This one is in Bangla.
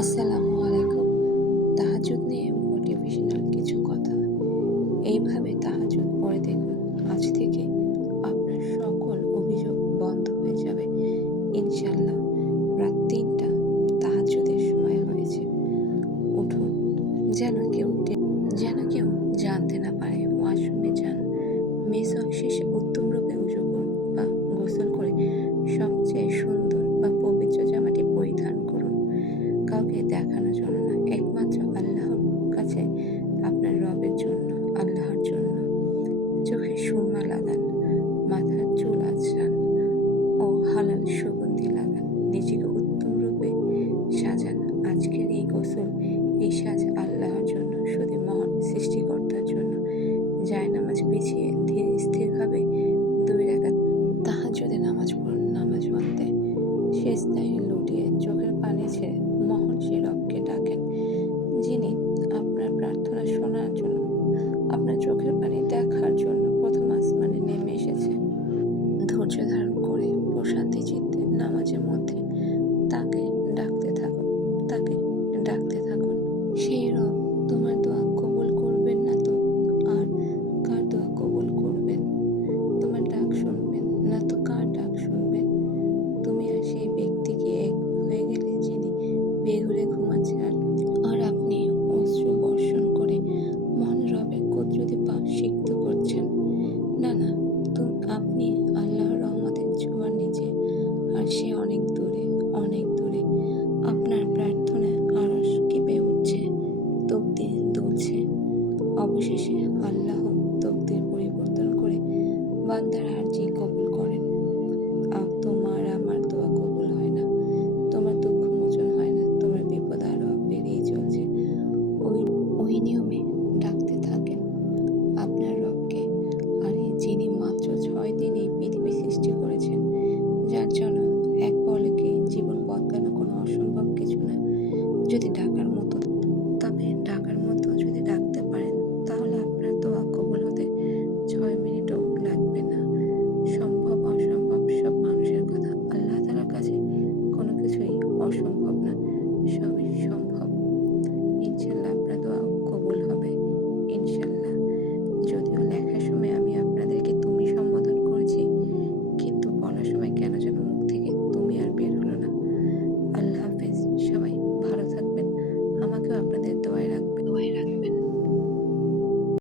আসসালামু আলাইকুম। তাহাজ্জুদ নিয়ে মোটিভেশনাল কিছু কথা। এইভাবে তাহাজ্জুদ পড়ে দেখুন, আজ থেকে আপনার সকল অভিযোগ বন্ধ হয়ে যাবে ইনশাআল্লাহ। রাত ৩টা তাহাজ্জুদের সময় হয়েছে। উঠুন, যেন কেউ জানতে না পারে। ওয়াশরুমে যান, মেসওয়াক শেষে উত্তম রূপে উজু করুন বা গোসল করে সবচেয়ে সুন্দর বা পবিত্র জামাটি পরিধান করুন। কাউকে দেখানোর জন্য না, একমাত্র আল্লাহর কাছে, আপনার রবের জন্য, আল্লাহর জন্য। চোখে সুরমা লাগান, মাথার চুল আঁচড়ান ও হালাল সুগন্ধি লাগান। নিজেকে উত্তম রূপে সাজান। আজকের এই গোসল, এই সাজ আল্লাহর জন্য, শুধু মহান সৃষ্টিকর্তার জন্য। জায়নামাজ বিছিয়ে ধীর স্থিরভাবে ২ রাকাত তাহাজ্জুদের নামাজ পড়ুন। নামাজ মধ্যে সেজদায় লুটিয়ে চোখের পানি ছেড়ে মহান সে রবকে ডাকেন, যিনি আপনার প্রার্থনা শোনার জন্য, আপনার চোখের পানি দেখার জন্য প্রথম আসমানে নেমে এসেছে। ধৈর্য ধারণ করে প্রশান্তি চিত্তে নামাজের মধ্যে তাকে ডাকতে